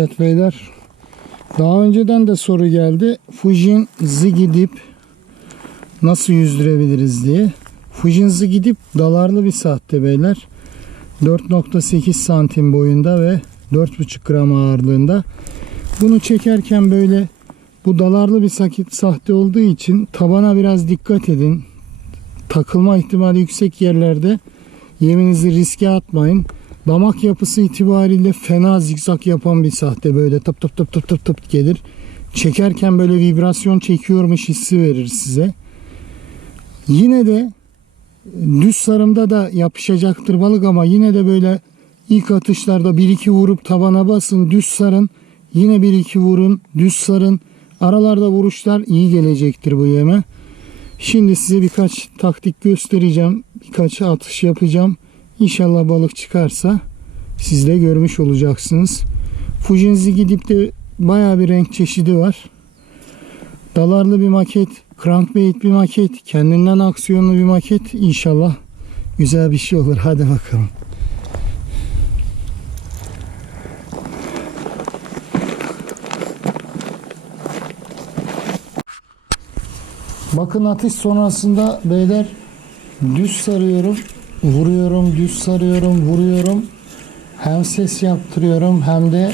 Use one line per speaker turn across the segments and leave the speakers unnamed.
Evet beyler. Daha önceden de soru geldi. Fujin Ziggy Dip nasıl yüzdürebiliriz diye. Fujin Ziggy Dip dalarlı bir sahte beyler. 4.8 santim boyunda ve 4.5 gram ağırlığında. Bunu çekerken böyle bu dalarlı bir sakit sahte olduğu için tabana biraz dikkat edin. Takılma ihtimali yüksek yerlerde yeminizi riske atmayın. Damak yapısı itibariyle fena zikzak yapan bir sahte böyle tıp tıp tıp tıp tıp tıp gelir. Çekerken böyle vibrasyon çekiyormuş hissi verir size. Yine de düz sarımda da yapışacaktır balık ama yine de böyle ilk atışlarda bir iki vurup tabana basın düz sarın. Yine bir iki vurun düz sarın. Aralarda vuruşlar iyi gelecektir bu yeme. Şimdi size birkaç taktik göstereceğim. Birkaç atış yapacağım. İnşallah balık çıkarsa siz de görmüş olacaksınız. Fujinzi gidip de bayağı bir renk çeşidi var. Dalarlı bir maket, crankbait bir maket, kendinden aksiyonlu bir maket. İnşallah güzel bir şey olur. Hadi bakalım. Bakın atış sonrasında beyler düz sarıyorum, vuruyorum, düz sarıyorum, vuruyorum. Hem ses yaptırıyorum hem de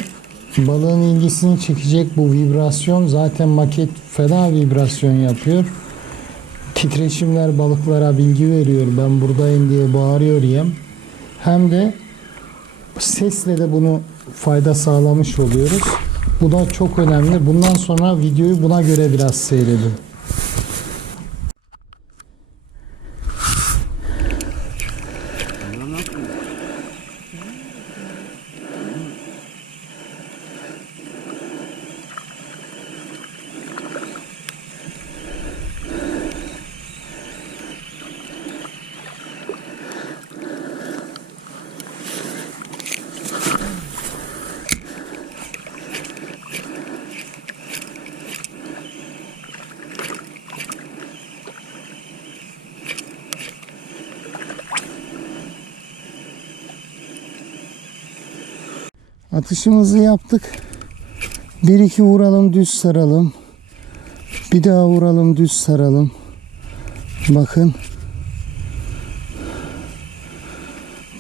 balığın ilgisini çekecek bu vibrasyon. Zaten maket fena vibrasyon yapıyor. Titreşimler balıklara bilgi veriyor. Ben buradayım diye bağırıyor yem. Hem de sesle de bunu fayda sağlamış oluyoruz. Bu da çok önemli. Bundan sonra videoyu buna göre biraz seyredin. Atışımızı yaptık. Bir iki vuralım düz saralım. Bir daha vuralım düz saralım. Bakın.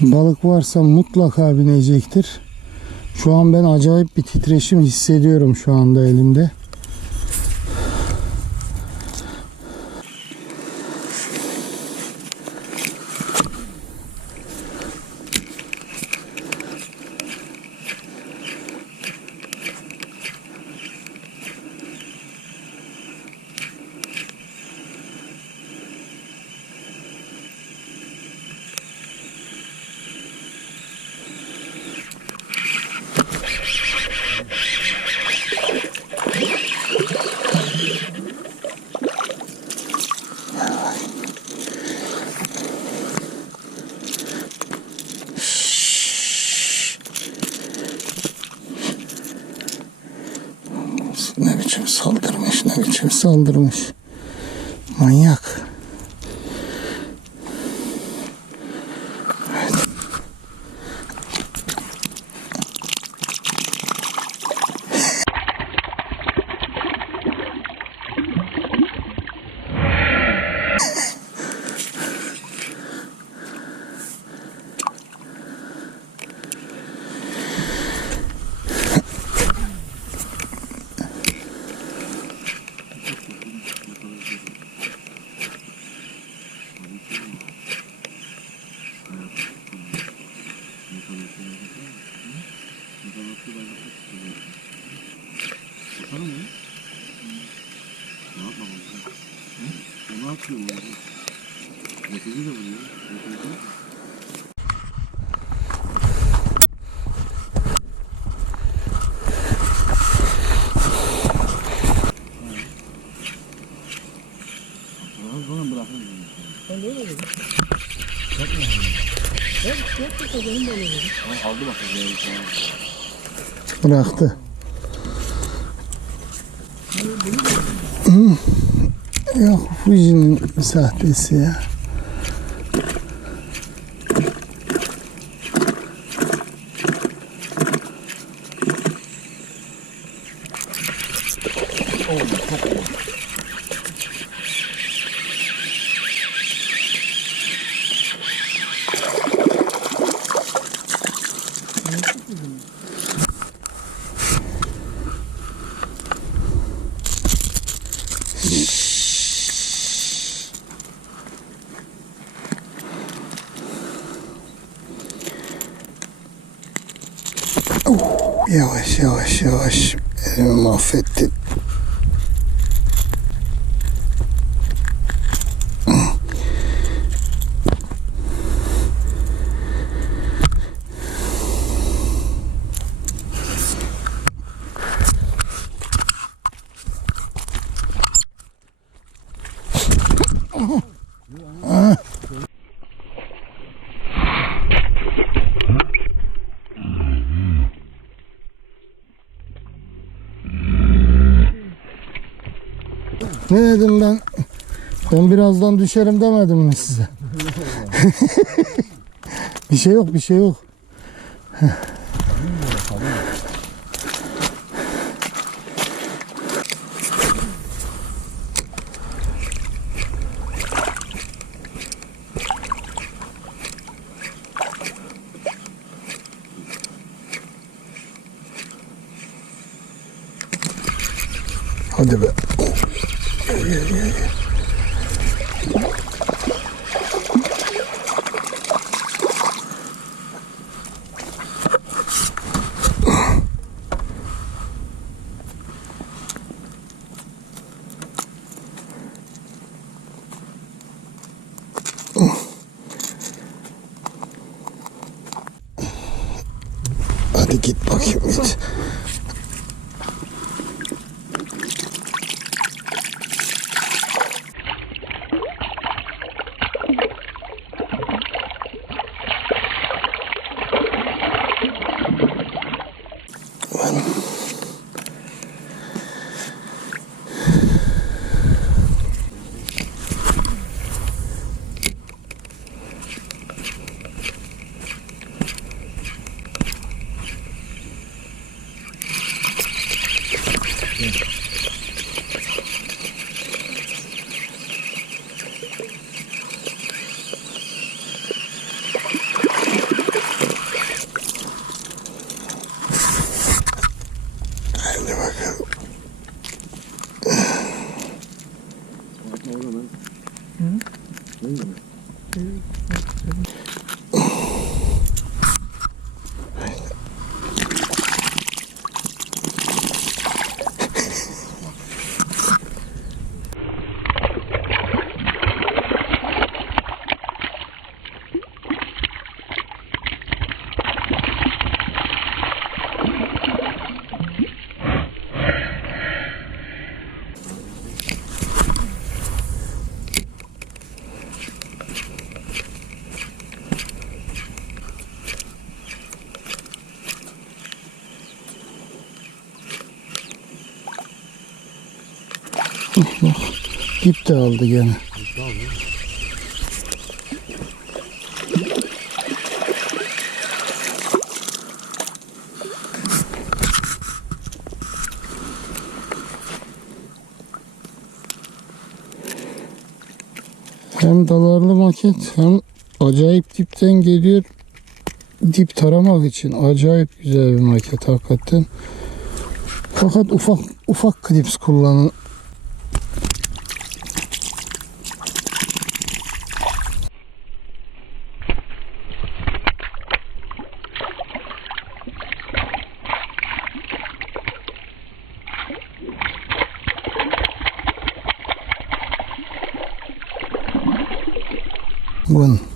Balık varsa mutlaka binecektir. Şu an ben acayip bir titreşim hissediyorum şu anda elimde. Ne biçim biçim saldırmış. Manyak. Evet.
Ne yapıyor bu? Nefesi de vuruyor. Sonra bırakırım.
Ben de öyle dedim.
Yapma.
Evet, yapma benim de öyle dedim.
Ama aldı bak.
Bıraktı. Hı. Yok Fuji'nin sahtesi ya.
Oğlum çok iyi.
Yavaş yavaş yavaş. Elimi mahvettin. Ne dedim ben? Ben birazdan düşerim demedim mi size? bir şey yok, bir şey yok. Hadi be. Hadi git Dip de aldı gene. Hem dalarlı maket hem acayip dipten geliyor. Dip taramak için acayip güzel bir maket hakikaten. Fakat ufak ufak klips kullanın. one.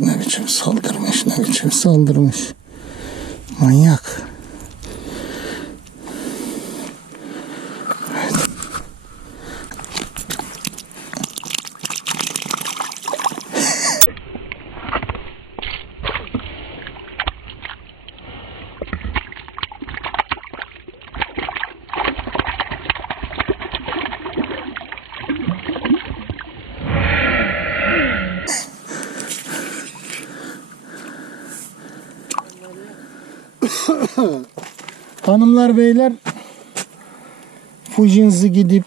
ne biçim saldırmış ne biçim saldırmış. Manyak. Hanımlar beyler Fujin'zi gidip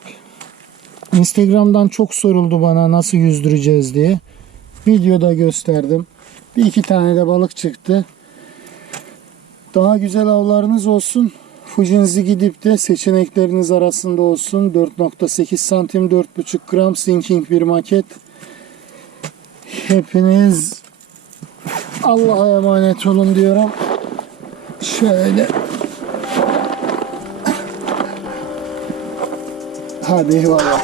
Instagram'dan çok soruldu bana nasıl yüzdüreceğiz diye. Videoda gösterdim. Bir iki tane de balık çıktı. Daha güzel avlarınız olsun. Fujin'zi gidip de seçenekleriniz arasında olsun. 4.8 santim 4.5 gram sinking bir maket. Hepiniz Allah'a emanet olun diyorum. Şöyle Hadi eyvallah.